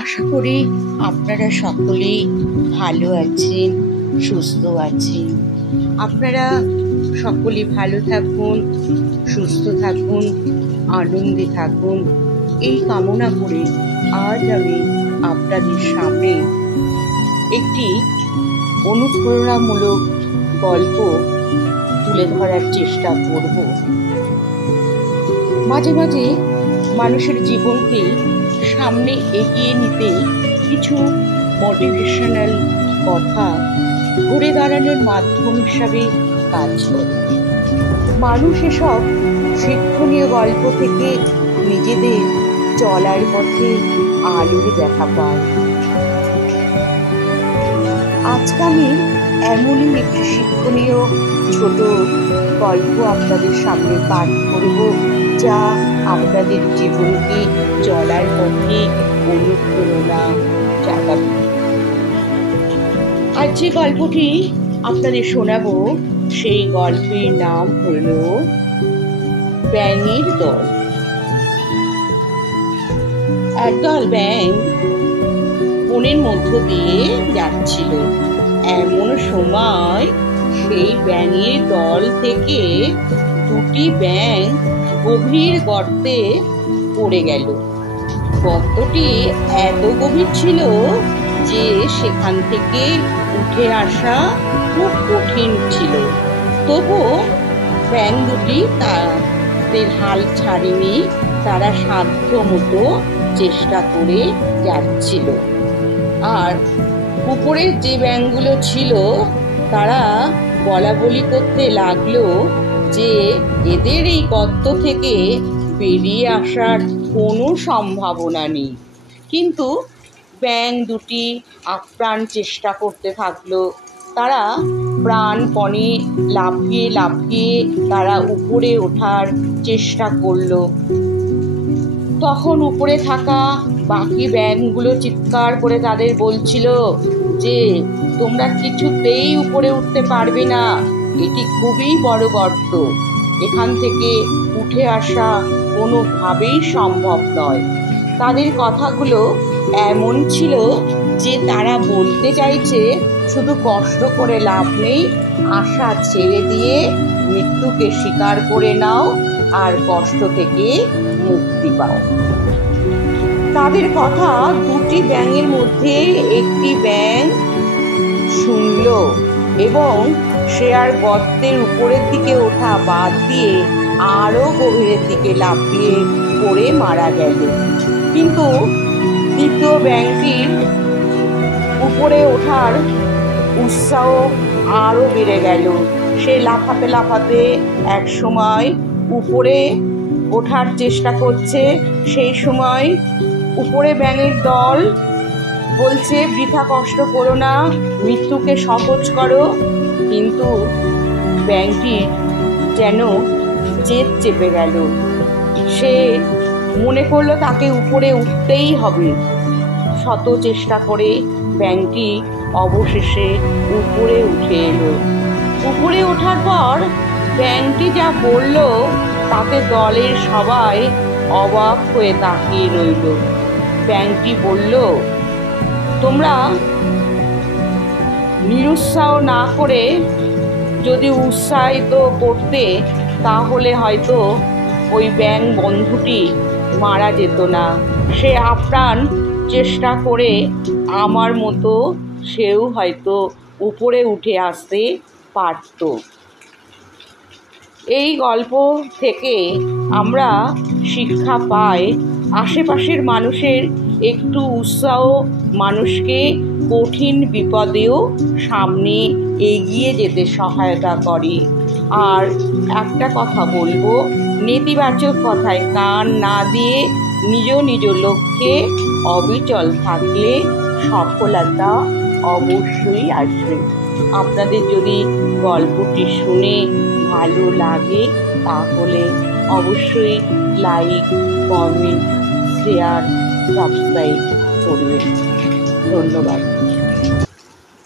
আশা করি আপনারা সকলেই ভালো আছেন, সুস্থ আছেন। আপনারা সকলে ভালো থাকুন, সুস্থ থাকুন, আনন্দে থাকুন, এই কামনা করে আজ আমি আপনাদের সামনে একটি অনুপ্রেরণামূলক গল্প তুলে ধরার চেষ্টা করব। মাঝে মাঝে মানুষের জীবনকে সামনে এগিয়ে নিতে কিছু মোটিভেশনাল কথা ঘুরে দাঁড়ানোর মাধ্যম হিসাবে কাজ করে। মানুষ এসব শিক্ষণীয় গল্প থেকে নিজেদের চলার পথে আলোর দেখা পায়। আজকে আমি এমনই একটি শিক্ষণীয় ছোট গল্প আপনাদের সামনে পাঠ করব, যা আপনাদের জীবনকে চলার পথে অনুপ্রেরণা জাগাবে। আজ যে গল্পটি আপনাদের শোনাবো সেই গল্পের নাম হল ব্যাঙের দল। একদল ব্যাঙ বনের মধ্য দিয়ে যাচ্ছিল। এমন সময় সেই ব্যাঙের দল থেকে দুটি ব্যাঙ গভীর গর্তে পড়ে গেল। গর্তটি এত গভীর ছিল যে সেখান থেকে উঠে আসা খুব কঠিন ছিল। তবুও ব্যাঙ দুটি তাদের হাল ছাড়েনি, তারা সাধ্য মতো চেষ্টা করে যাচ্ছিল। আর উপরের যে ব্যাঙগুলো ছিল তারা বলা বলি করতে লাগলো যে এদের এই গর্ত থেকে বেরিয়ে আসার কোনো সম্ভাবনা নেই। কিন্তু ব্যাঙ দুটি আপ্রাণ চেষ্টা করতে থাকলো। তারা প্রাণপণে লাফিয়ে লাফিয়ে তারা উপরে ওঠার চেষ্টা করলো। তখন উপরে থাকা বাকি ব্যাঙগুলো চিৎকার করে তাদের বলছিল যে তোমরা কিছুতেই উপরে উঠতে পারবে না, এটি খুবই বড় গর্ত, এখান থেকে উঠে আসা কোনোভাবেই সম্ভব নয়। তাদের কথাগুলো এমন ছিল যে তারা বলতে চাইছে শুধু কষ্ট করে লাভ নেই, আশা ছেড়ে দিয়ে মৃত্যুকে স্বীকার করে নাও আর কষ্ট থেকে মুক্তি পাও। তাদের কথা দুটি ব্যাঙের মধ্যে একটি ব্যাঙ শুনল এবং সে আর গর্তের উপরের দিকে ওঠা বাদ দিয়ে আরো গভীরের দিকে লাফিয়ে পড়ে মারা গেল। কিন্তু দ্বিতীয় ব্যাঙটির উপরে ওঠার উৎসাহ আরো বেড়ে গেল। সে লাফাতে লাফাতে এক সময় উপরে ওঠার চেষ্টা করছে। সেই সময় উপরে ব্যাঙের দল বলছে বৃথা কষ্ট করো না, মৃত্যুকে সহজ করো। কিন্তু ব্যাঙটি যেন জেদ চেপে গেল। সে মনে করলো তাকে উপরে উঠতেই হবে। শত চেষ্টা করে ব্যাঙটি অবশেষে উপরে উঠে এলো। উপরে ওঠার পর ব্যাঙটি যা বলল তাতে দলের সবাই অবাক হয়ে তাকিয়ে রইল। ব্যাঙটি বলল, তোমরা নিরুৎসাহ না করে যদি উৎসাহিত করতে তাহলে হয়তো ওই ব্যাঙ বন্ধুটি মারা যেত না। সে আপ্রাণ চেষ্টা করে আমার মতো সেও হয়তো উপরে উঠে আসতে পারত। এই গল্প থেকে আমরা শিক্ষা পাই, আশেপাশের মানুষের একটু উৎসাহ মানুষকে কঠিন বিপদেও সামনে এগিয়ে যেতে সহায়তা করে। আর একটা কথা বলবো, নেতিবাচক কথায় কান না দিয়ে নিজ নিজ লক্ষ্যে অবিচল থাকলে সফলতা অবশ্যই আসবে। আপনাদের যদি গল্পটি শুনে ভালো লাগে তাহলে অবশ্যই লাইক, কমেন্ট, শেয়ার, সাবস্ক্রাইব করবেন। ধন্যবাদ।